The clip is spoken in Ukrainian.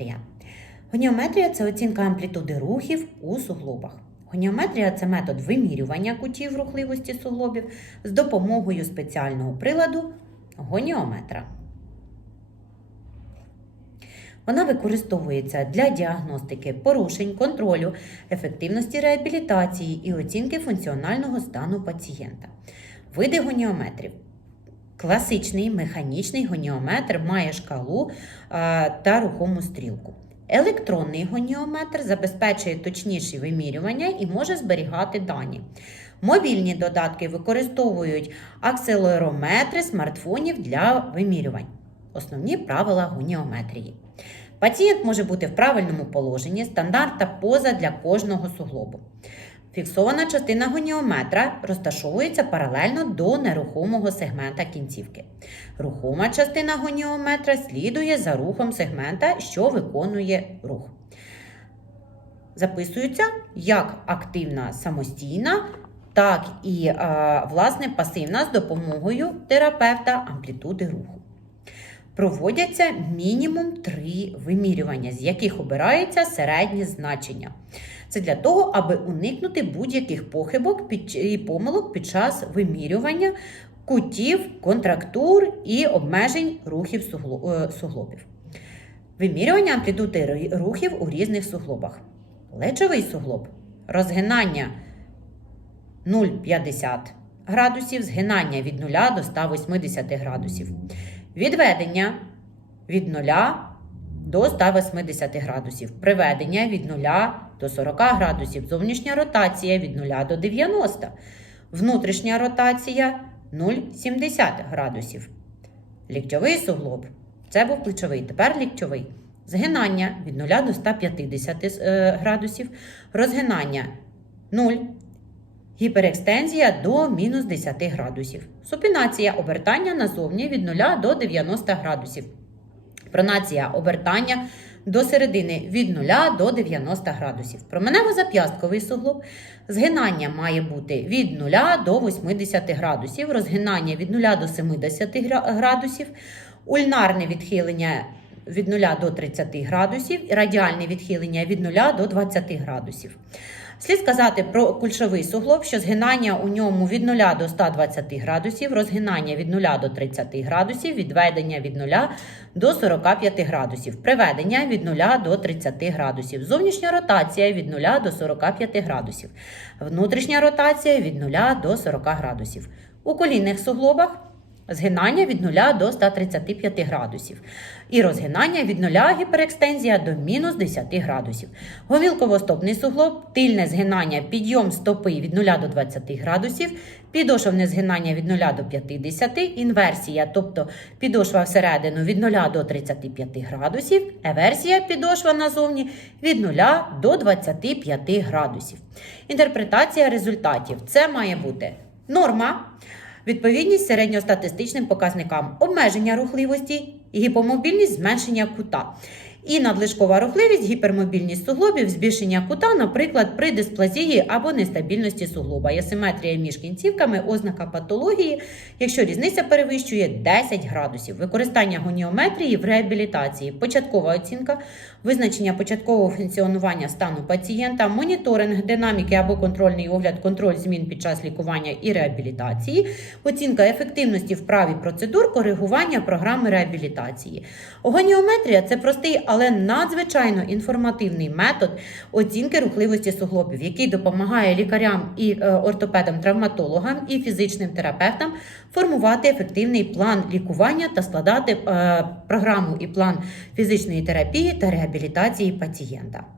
Гоніометрія. Гоніометрія це оцінка амплітуди рухів у суглобах. Гоніометрія це метод вимірювання кутів рухливості суглобів з допомогою спеціального приладу гоніометра. Вона використовується для діагностики порушень, контролю, ефективності реабілітації і оцінки функціонального стану пацієнта. Види гоніометрів. Класичний механічний гоніометр має шкалу та рухому стрілку. Електронний гоніометр забезпечує точніші вимірювання і може зберігати дані. Мобільні додатки використовують акселерометри смартфонів для вимірювань. Основні правила гоніометрії. Пацієнт може бути в правильному положенні, стандарт та поза для кожного суглобу. Фіксована частина гоніометра розташовується паралельно до нерухомого сегмента кінцівки. Рухома частина гоніометра слідує за рухом сегмента, що виконує рух. Записується як активна самостійна, так і е, власне пасивна з допомогою терапевта амплітуди руху. Проводяться мінімум три вимірювання, з яких обирається середнє значення. Це для того, аби уникнути будь-яких похибок і помилок під час вимірювання кутів, контрактур і обмежень рухів е, суглобів. Вимірювання амплітуди рухів у різних суглобах. Плечовий суглоб розгинання 0,50 градусів, згинання від 0 до 180 градусів. Відведення від 0 до 180 градусів, приведення від 0 до 40 градусів, зовнішня ротація від 0 до 90, внутрішня ротація 0,70 градусів. Ліктьовий суглоб це був плечовий, тепер ліктьовий. Згинання від 0 до 150 е, градусів, розгинання 0, гіперекстензія до мінус 10 градусів. Супінація обертання назовні від 0 до 90 градусів. Пронація обертання до середини від 0 до 90 градусів. Променево-зап'ястковий суглоб. Згинання має бути від 0 до 80 градусів, розгинання від 0 до 70 градусів, ульнарне відхилення від 0 до 30 градусів і радіальне відхилення від 0 до 20 градусів. Слід сказати про кульшовий суглоб, що згинання у ньому від 0 до 120 градусів, розгинання від 0 до 30 градусів, відведення від 0 до 45 градусів, приведення від 0 до 30 градусів, зовнішня ротація від 0 до 45 градусів, внутрішня ротація від 0 до 40 градусів. У колінних суглобах Згинання від 0 до 135 градусів. І розгинання від 0 гіперекстензія до мінус 10 градусів. Говілково-стопний суглоб, тильне згинання, підйом стопи від 0 до 20 градусів, підошовне згинання від 0 до 50, інверсія, тобто підошва всередину від 0 до 35 градусів, еверсія підошва назовні від 0 до 25 градусів. Інтерпретація результатів. Це має бути норма. Відповідність середньостатистичним показникам обмеження рухливості, гіпомобільність зменшення кута. І надлишкова рухливість, гіпермобільність суглобів, збільшення кута, наприклад, при дисплазії або нестабільності суглоба, асиметрія між кінцівками, ознака патології, якщо різниця перевищує 10 градусів, використання гоніометрії в реабілітації, початкова оцінка, визначення початкового функціонування стану пацієнта, моніторинг динаміки або контрольний огляд, контроль змін під час лікування і реабілітації, оцінка ефективності вправ і процедур, коригування програми реабілітації. Гоніометрія це простий, але надзвичайно інформативний метод оцінки рухливості суглобів, який допомагає лікарям і е, ортопедам-травматологам і фізичним терапевтам формувати ефективний план лікування та складати е, програму і план фізичної терапії та реабілітації пацієнта.